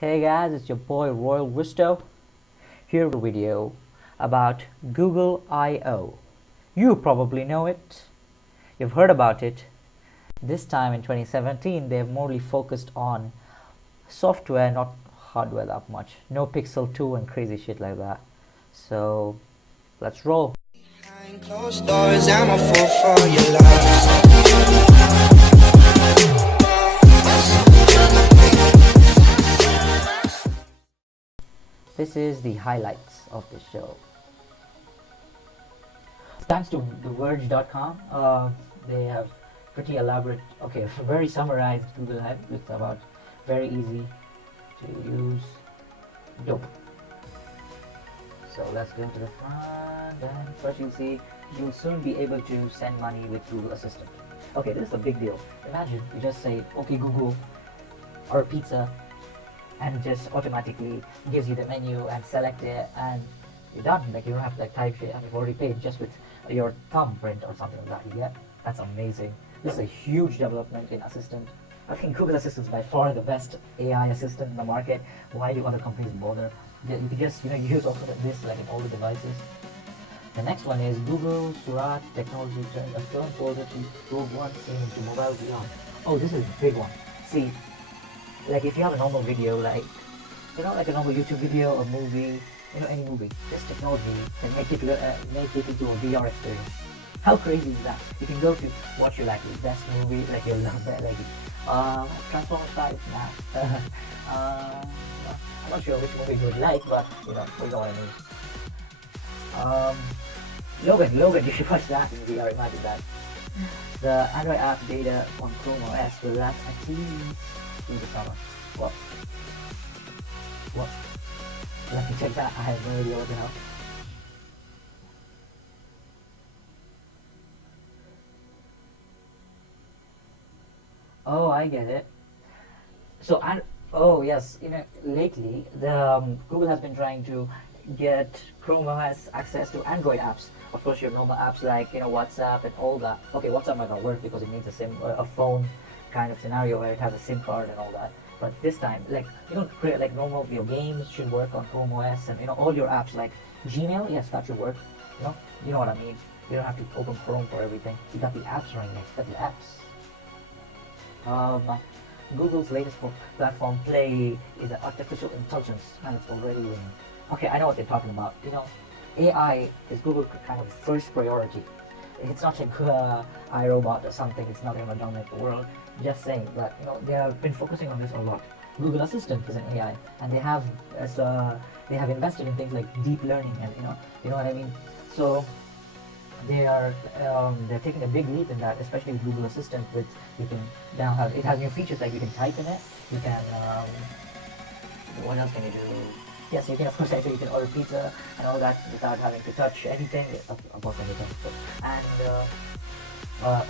Hey guys, it's your boy Royal Wisto here with a video about Google I/O. You probably know it. You've heard about it. This time in 2017, they've morely focused on software, not hardware that much. No Pixel 2 and crazy shit like that. So let's roll. Behind closed doors, I'm a fool for your love. This is the highlights of the show. Thanks to TheVerge.com, they have pretty elaborate, very summarized Google I/O. It's about very easy to use. Dope. So let's go to the front, and first you'll see you'll soon be able to send money with Google Assistant. Okay, this is a big deal. Imagine you just say, okay Google, or pizza, and it just automatically gives you the menu and select it, and you're done. Like you don't have to type it, and you've already paid just with your thumbprint or something like that. You get? That's amazing. This is a huge development in Assistant. I think Google Assistant is by far the best AI assistant in the market. Why do other companies bother? You can just use also this like in all the devices. The next one is Google Surat Technology turned a film folder to Probe One scene into mobile VR. Oh, this is a big one. See, like if you have a normal video, like like a normal YouTube video or movie, any movie, this technology can make it into a VR experience. How crazy is that? You can go to watch your best movie, like your Transformers 5 now. I'm not sure which movie you would like, but you know what I mean. Logan, you should watch that in VR. Imagine that. The Android app data on Chrome OS will last at least through the summer. What? Let me check that. I have no idea what the hell. Oh, I get it. So, oh yes, lately the Google has been trying to get Chrome OS access to Android apps. Of course, your normal apps like WhatsApp and all that. Okay, WhatsApp might not work because it needs a phone kind of scenario where it has a SIM card and all that. But this time, create like normal your games should work on Chrome OS, and all your apps like Gmail, yes, that should work. You know what I mean. You don't have to open Chrome for everything. You got the apps running next. Got the apps. Google's latest platform, Play, is an artificial intelligence, and it's already winning. Okay, I know what they're talking about. AI is Google's kind of first priority. It's not like iRobot or something. It's not going to dominate the world. Just saying, but they have been focusing on this a lot. Google Assistant is an AI, and they have invested in things like deep learning, and you know what I mean. So they're taking a big leap in that, especially with Google Assistant. With you can now have it has new features like you can type in it. You can what else can you do? Yes, you can of course you can order pizza and all that without having to touch anything apart from the touch. And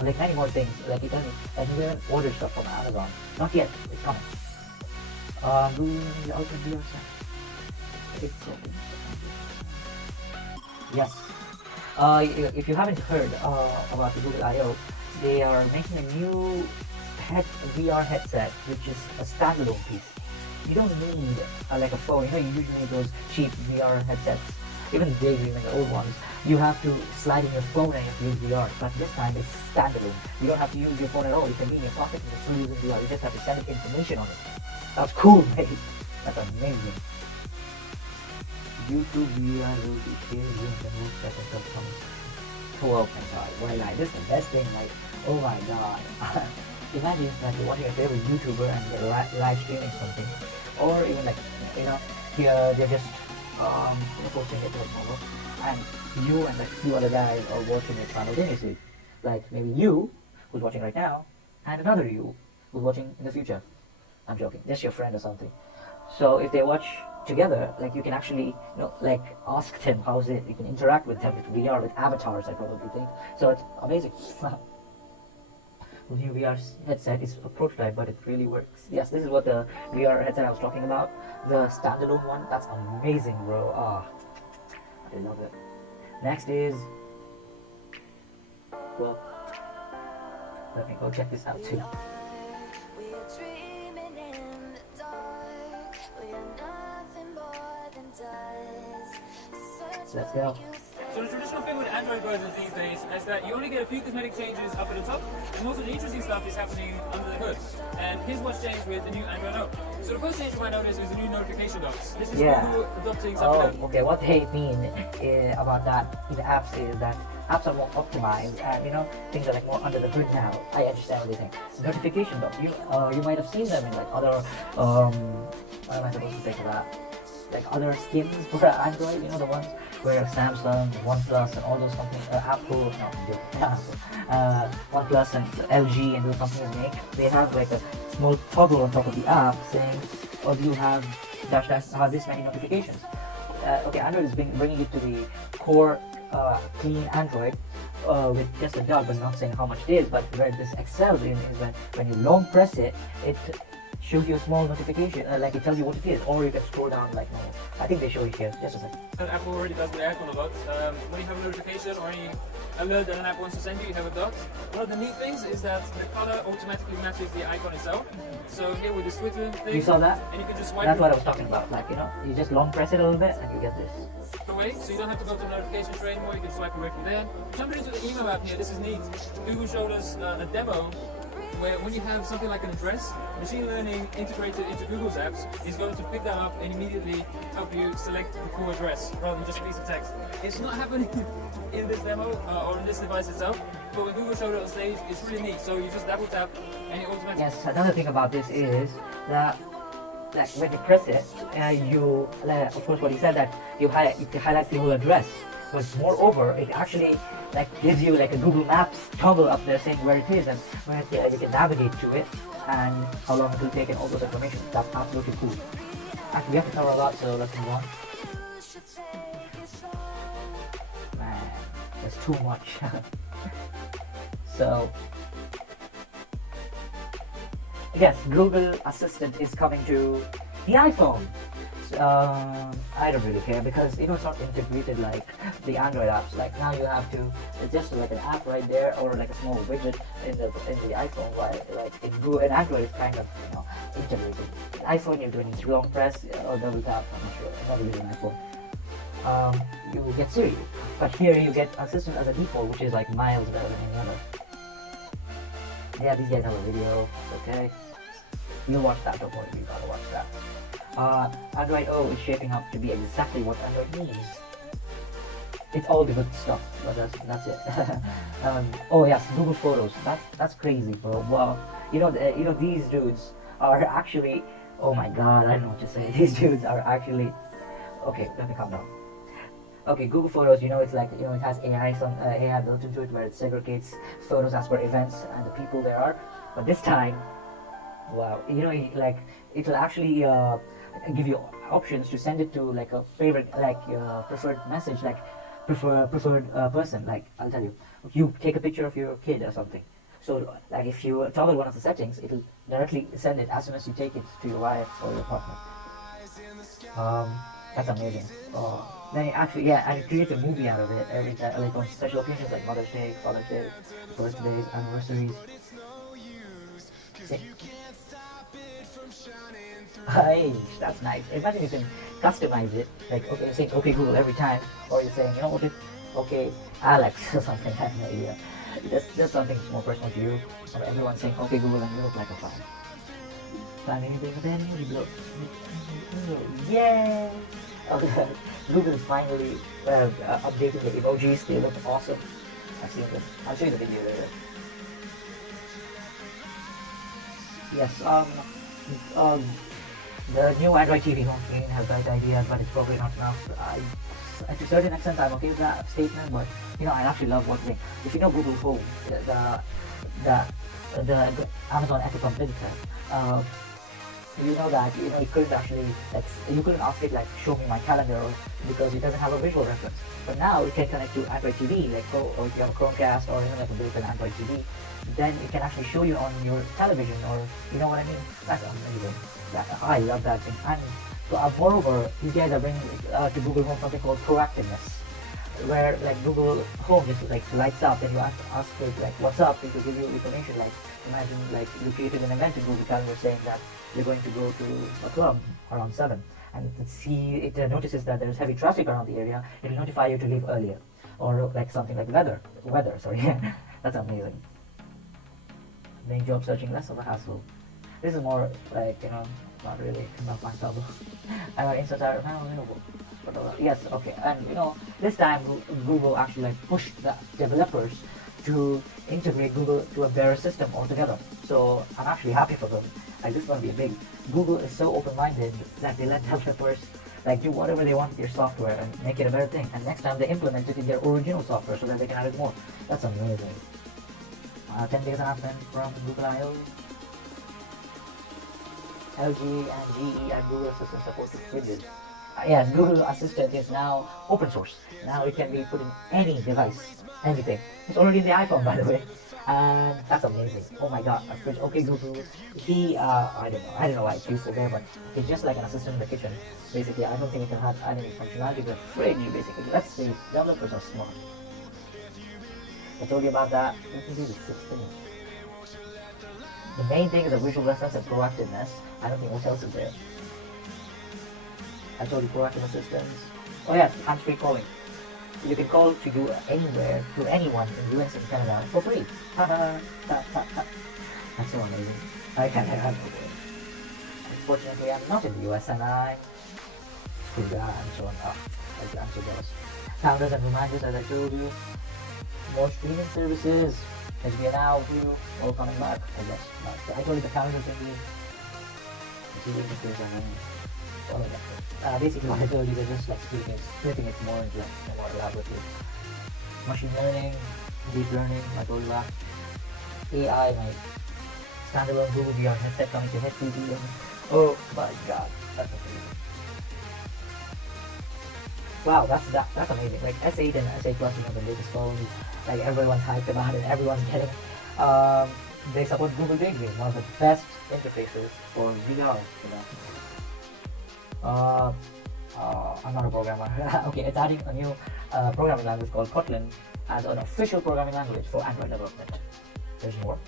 like many more things. Like you can even order stuff from Amazon. Not yet, it's coming. Google Ultra VR set. Yes. If you haven't heard about the Google I/O, they are making a new VR headset, which is a standalone piece. You don't need like a phone. You usually need those cheap VR headsets. Even Daydream and the old ones, you have to slide in your phone and you have to use VR. But this time it's standalone. You don't have to use your phone at all. You can be in your pocket and you're still using VR. You just have to send information on it. That's cool, mate. That's amazing. YouTube VR will be sharing links and rules that are coming. Oh my god, well, this is the best thing, oh my god. Imagine that you're watching a favorite YouTuber and they're live streaming something. Or even here they're just posting it on mobile, and you and like two other guys are watching it simultaneously. Like maybe you, who's watching right now, and another you, who's watching in the future. I'm joking, just your friend or something. So if they watch together, like you can actually, ask them how's it. You can interact with them with VR, with avatars, I probably think. So it's amazing. The new VR headset is a prototype, but it really works. Yes, this is what the VR headset I was talking about. The standalone one, that's amazing, bro. I love it. Next is, well, let me go check this out too. Let's go. So the traditional thing with Android versions these days is that you only get a few cosmetic changes up at the top, and most of the interesting stuff is happening under the hood. And here's what's changed with the new Android O. So the first change you might notice is the new notification dots. This is Google adopting something okay. What they mean about that in the apps is that apps are more optimized, and things are like more under the hood now. I understand what they think. Notification dots. You might have seen them in like other what am I supposed to say for that? Like other skins for Android, the ones where Samsung, OnePlus, and all those companies, Apple, OnePlus and LG and those companies make. They have like a small toggle on top of the app saying, "Oh, do you have this many notifications?" Okay, Android is bringing it to the core clean Android with just a dot, but not saying how much it is. But where this excels in is when you long press it, it shows you a small notification, like it tells you what it is, or you can scroll down like normal. I think they show it here. Just a second. Apple already does with iPhone a lot. When you have a notification or any alert that an app wants to send you, you have a dot. One of the neat things is that the color automatically matches the icon itself. So here with the Twitter thing, You saw that? and you can just swipe That's it what I was talking about. Like you just long press it a little bit, and you get this. away, so you don't have to go to the notification tray anymore. You can swipe away from there. Jumping into the email app here, this is neat. Google showed us a demo where when you have something like an address, machine learning integrated into Google's apps is going to pick that up and immediately help you select the full address rather than just a piece of text. It's not happening in this demo or in this device itself, but when Google showed it on stage, it's really neat. So you just double tap and it automatically... Yes, another thing about this is that like when you press it, you of course what he said that it highlights the whole address. But moreover, it actually like gives you like a Google Maps toggle up there saying where it is and where you can navigate to it and how long it will take and all those information. That's absolutely cool. Actually, we have to cover a lot, so let's move on. Man, there's too much. So, yes, Google Assistant is coming to the iPhone. I don't really care because it's not integrated like the Android apps. Like now you have to, it's just like an app right there or like a small widget in the iPhone. While like in Android it's kind of integrated. In iPhone you're doing long press or double tap. I'm not sure. I'm not using an iPhone. You will get Siri, but here you get Assistant as a default, which is like miles better than any other. Yeah, these guys have a video. Okay, you'll watch that. Don't worry, you gotta watch that. Android O is shaping up to be exactly what Android needs. It's all the good stuff, but that's it. Oh yes, Google Photos. That's crazy, bro. Wow. These dudes are actually. Oh my God, I don't know what to say. These dudes are actually. Okay, let me calm down. Okay, Google Photos. It's like it has AI built into it where it segregates photos as per events and the people there are. But this time, wow, it will actually give you options to send it to like a favorite, like preferred message, like preferred person. Like I'll tell you, you take a picture of your kid or something. So like if you toggle one of the settings, it'll directly send it as soon as you take it to your wife or your partner. That's amazing. Then and it creates a movie out of it every time, like on special occasions like Mother's Day, Father's Day, birthdays, anniversaries. Hey, that's nice. Imagine you can customize it, like saying "Okay Google" every time, or you're saying "Okay Alex" or something. I have no idea. That's something more personal to you. Or everyone saying "Okay Google" and you look like a fan. Yay! Okay, Google is finally updating the emojis. They look awesome. I've seen them. I'll show you the video later. Yes. The new Android TV home screen has bright ideas, but it's probably not enough. To a certain extent, I'm okay with that statement, but I actually love one thing. If you know Google Home, the Amazon Echo competitor, you know that you couldn't actually you couldn't ask it like show me my calendar because it doesn't have a visual reference. But now it can connect to Android TV, or if you have a Chromecast or like a built-in Android TV, then it can actually show you on your television, or you know what I mean. That's amazing. I love that thing. And moreover, these guys are bringing to Google Home something called proactiveness, where like Google Home just like lights up and you ask it like what's up, it will give you information. Like imagine like you created an event in Google Calendar saying that you're going to go to a club around 7, and it notices that there's heavy traffic around the area, it will notify you to leave earlier, or like something like weather. Sorry, that's amazing. Making job searching less of a hassle. This is more like, not really, not my trouble. Instant renewable. Yes, okay, and this time Google actually like pushed the developers to integrate Google to a better system altogether. So I'm actually happy for them. Like, this is going to be big. Google is so open-minded that they let developers like do whatever they want with your software and make it a better thing. And next time they implement it in their original software so that they can add it more. That's amazing. 10 days announcement from Google I/O. LG and GE and Google Assistant support Windows. Yes, Google Assistant is now open source. Now it can be put in any device, anything. It's already in the iPhone, by the way, and that's amazing. Oh my god, a fridge. Okay, Google. I don't know why it's useful there, but it's just like an assistant in the kitchen. Basically, I don't think it can have any functionality, but fridge, basically. Let's see, developers are smart. I told you about that. Let me do the 6 things. The main thing is the visual lessons and proactiveness. I don't think what else is there. I told you proactive assistance. Oh yes, hands-free calling. You can call to you anywhere to anyone in US and Canada for free. That's so amazing. I can't have no way. Unfortunately, I'm not in the US and I'm screwed out. I'm so jealous. Calendars and reminders, as I told you. More streaming services. HBO Now, View, all coming back. I guess. But I told you the calendar thingy. Basically what I told you, they're just like splitting it more into like more elaborately. Machine learning, deep learning, I told you that. AI, my standalone Google VR headset coming to HTC. Oh my god, that's amazing. Wow, that's amazing. Like S8 and S8 Plus, the latest phones, like everyone's hyped about it, everyone's getting. They support Google Daydream, one of the best interfaces for VR, I'm not a programmer. Okay, it's adding a new programming language called Kotlin as an official programming language for Android development. There's more.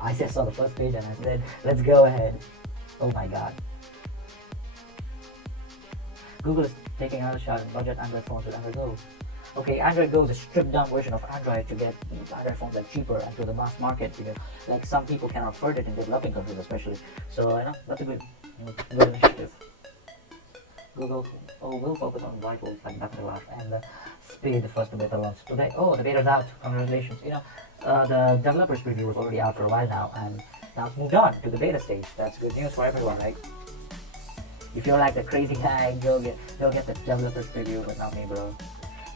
I just saw the first page and I said, let's go ahead. Oh my god. Google is taking another shot at budget Android phones with Android Go. Okay, Android Go is a stripped down version of Android to get Android phones that are cheaper and to the mass market, because like some people cannot afford it in developing countries especially. So that's a good initiative. Google will focus on vitals like battery life and speed. The first beta launch today. Oh, the beta's out. Congratulations. The developers preview was already out for a while now, and now it's moved on to the beta stage. That's good news for everyone, right? If you're like the crazy guy, you'll get the developers preview, but not me, bro.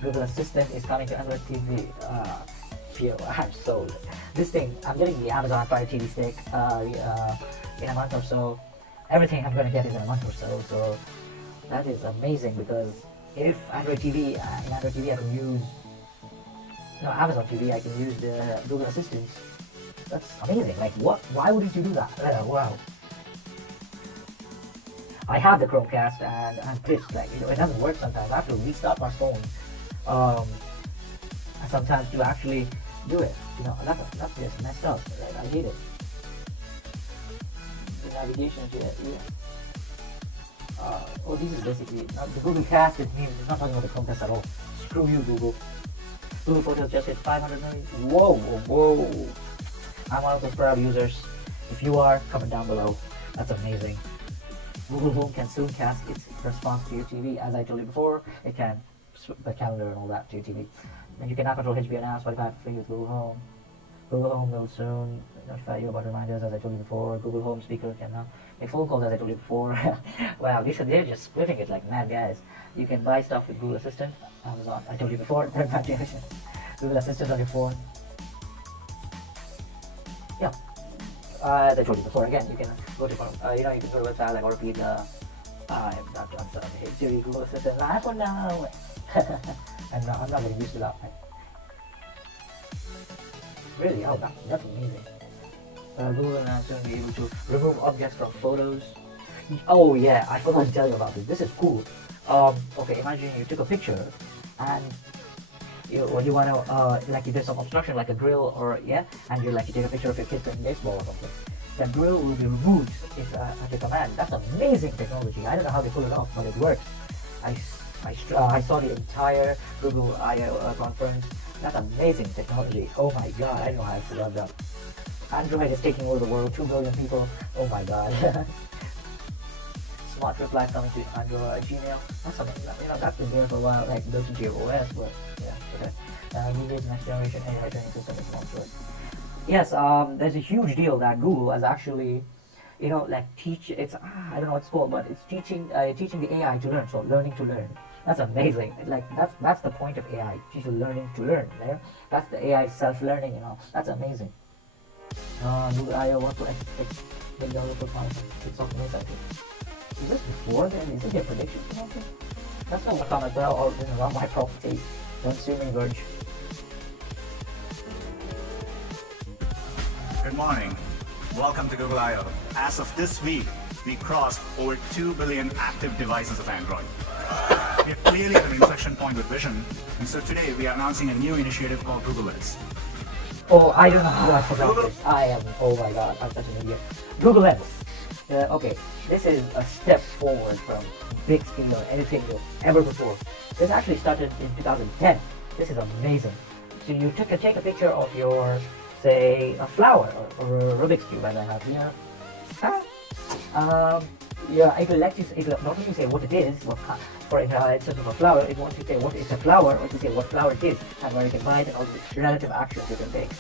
Google Assistant is coming to Android TV. I'm sold. This thing, I'm getting the Amazon Fire TV stick in a month or so. Everything I'm gonna get is in a month or so. So that is amazing, because if Android TV, in Android TV I can use, Amazon TV, I can use the Google Assistant. That's amazing. Like, what? Why wouldn't you do that? Wow. I have the Chromecast and I'm pissed. Like, it doesn't work sometimes. I have to restart my phone. Sometimes to actually do it. That's just messed up. Like, I hate it. The navigation here. This is basically the Google Cast. It means it's not talking about the Chromecast at all. Screw you, Google. Google Photos just hit 500 million. Whoa! I'm one of those proud users. If you are, comment down below. That's amazing. Google Home can soon cast its response to your TV. As I told you before, it can switch the calendar and all that to your TV. And you can now control HBO Now, Spotify for free with Google Home. Google Home will soon notify you about reminders, as I told you before. Google Home speaker can now make phone calls, as I told you before. Wow, they're just splitting it like mad, guys. You can buy stuff with Google Assistant, Amazon, I told you before, third party Google Assistant on your phone. Yeah. As I told you before, again, you can go to, you can go to a website like, or repeat I'm sorry, hey Siri, Google Assistant, iPhone now. I'm not getting used to that. Really? Oh, that's amazing. Google will now soon be able to remove objects from photos. Oh yeah, I forgot to tell you about this. This is cool. Okay, imagine you took a picture and you want to like, if there's some obstruction like a grill or and you take a picture of your kid playing baseball or something. the grill will be removed if at your command. That's amazing technology. I don't know how they pull it off, but it works. I saw the entire Google I/O conference. That's amazing technology. Oh my god, I don't know how to love that. Android is taking over the world. 2 billion people. Oh my god. Smart replies coming to Android, Gmail. That's something that, that's been there for a while, like built into your OS, but yeah, okay. Google's next generation AI training system is sponsored. Yes, there's a huge deal that Google has actually, like it's I don't know what it's called, but it's teaching the AI to learn, so learning to learn. That's amazing. Like that's the point of AI. Teach learning to learn. Yeah? That's the AI self-learning. That's amazing. Google I/O $1.6 billion per month. It's something like that. Is this before then? Is it your prediction? That's not what comments are all around my property. Consuming Verge. Good morning. Welcome to Google I/O. As of this week, we crossed over 2 billion active devices of Android. We are clearly at an inflection point with vision, and so today we are announcing a new initiative called Google Lens. Oh, I don't know who I forgot this. Oh my god, I'm such an idiot. Google Lens. Okay, this is a step forward from big scale or anything ever before. This actually started in 2010. This is amazing. So you take a picture of your, say, a flower or a Rubik's Cube as I have here. Yeah, it will let you, it will not only say what it is, for instance of a flower, it wants to say what is a flower, or to say what flower it is, and where you can buy it, and all the relative actions you can take.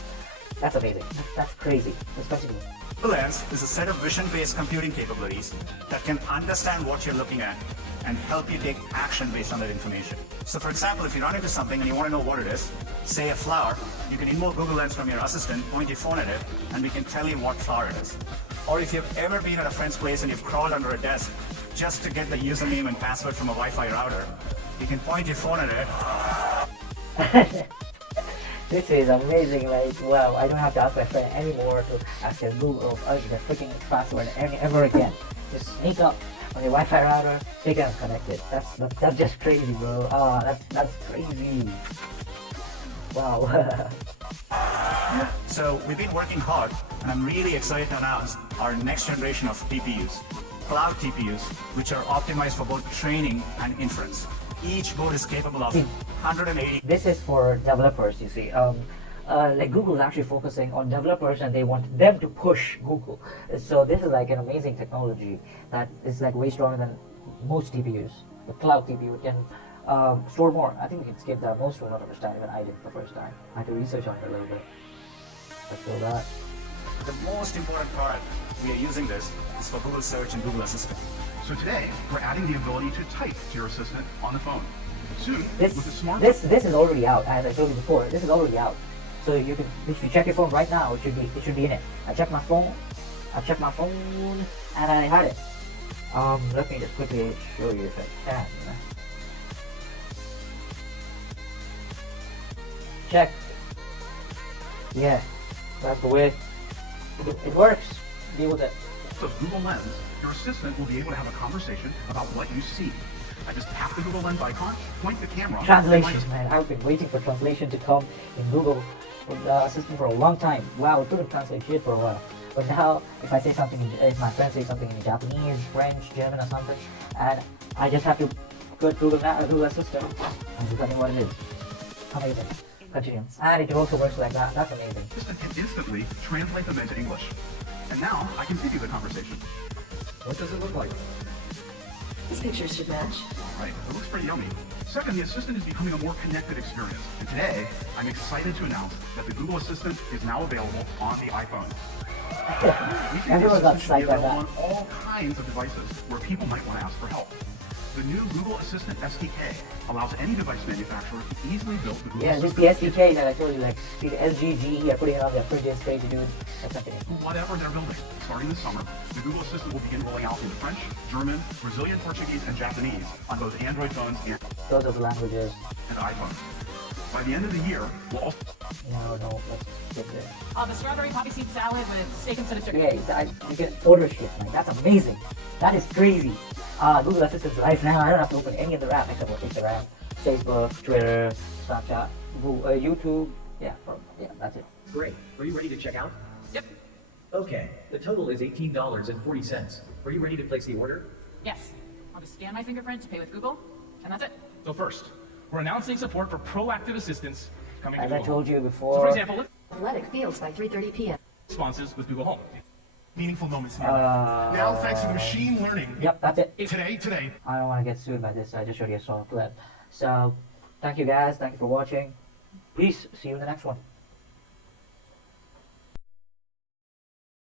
That's amazing. That's crazy. Especially. Google Lens is a set of vision-based computing capabilities that can understand what you're looking at and help you take action based on that information. So for example, if you run into something and you want to know what it is, say a flower, you can invoke Google Lens from your assistant, point your phone at it, and we can tell you what flower it is. Or if you've ever been at a friend's place and you've crawled under a desk just to get the username and password from a Wi-Fi router, you can point your phone at it. This is amazing, like, wow, I don't have to ask my friend anymore to ask a Google of us the freaking password ever again. Just sneak up on your Wi-Fi router, they get connected. That's just crazy, bro. That's crazy. Wow. So we've been working hard, and I'm really excited to announce our next generation of TPUs, cloud TPUs, which are optimized for both training and inference. Each board is capable of 180. This is for developers, you see. Like Google is actually focusing on developers, and they want them to push Google. So this is like an amazing technology that is like way stronger than most TPUs. The cloud TPU can store more. I think we can skip that. Most will not understand, even I did the first time. I had to research on it a little bit. Let's go that. The most important product we are using this is for Google Search and Google Assistant. So today, we're adding the ability to type to your assistant on the phone. Soon, this is already out, as I told you before. This is already out. So you can, if you check your phone right now, it should be in it. I checked my phone, and I had it. Let me just quickly show you if I can. Check. Yeah, that's the way it works. Deal with it. So Google Lens, your assistant will be able to have a conversation about what you see. I just tap the Google Lens icon, point the camera. Translation, man. I've been waiting for translation to come in Google Assistant for a long time. Wow, it couldn't translate shit for a while. But now, if I say something, if my friend says something in Japanese, French, German, or something, and I just have to go to Google Assistant and tell me what it is. Amazing. Continue. And it also works like that. That's amazing. Assistant can instantly translate them into English. And now I continue the conversation. What does it look like? These pictures should match. Right, it looks pretty yummy. Second, the Assistant is becoming a more connected experience. And today, I'm excited to announce that the Google Assistant is now available on the iPhone. Everyone got psyched by that. On all kinds of devices where people might want to ask for help. The new Google Assistant SDK allows any device manufacturer to easily build the Google Assistant. Yeah, just the SDK that I told you, like LG, GE are putting it on their fridges, crazy dude. That's something. Whatever they're building, starting this summer, the Google Assistant will begin rolling out into French, German, Brazilian Portuguese, and Japanese on both Android phones and those are the languages. And iPhones. By the end of the year, we'll also... No, let's get there. The strawberry poppy seed salad with steak instead of chicken. Yeah, you can order shit. Like, that's amazing. That is crazy. Google Assistant's live now. I don't have to open any other app except for Instagram, Facebook, Twitter, Snapchat, Google, YouTube. Yeah, that's it. Great. Are you ready to check out? Yep. Okay, the total is $18.40. Are you ready to place the order? Yes. I'll just scan my fingerprint to pay with Google, and that's it. So first, we're announcing support for proactive assistance coming to As I Google told you Home. before. So for example, lift Athletic Fields by 3:30 p.m. responses with Google Home. Meaningful moments in your life. Now, thanks to the machine learning. Yep, that's it. Today. I don't want to get sued by this. I just showed you a small clip. So, thank you guys. Thank you for watching. Peace. See you in the next one.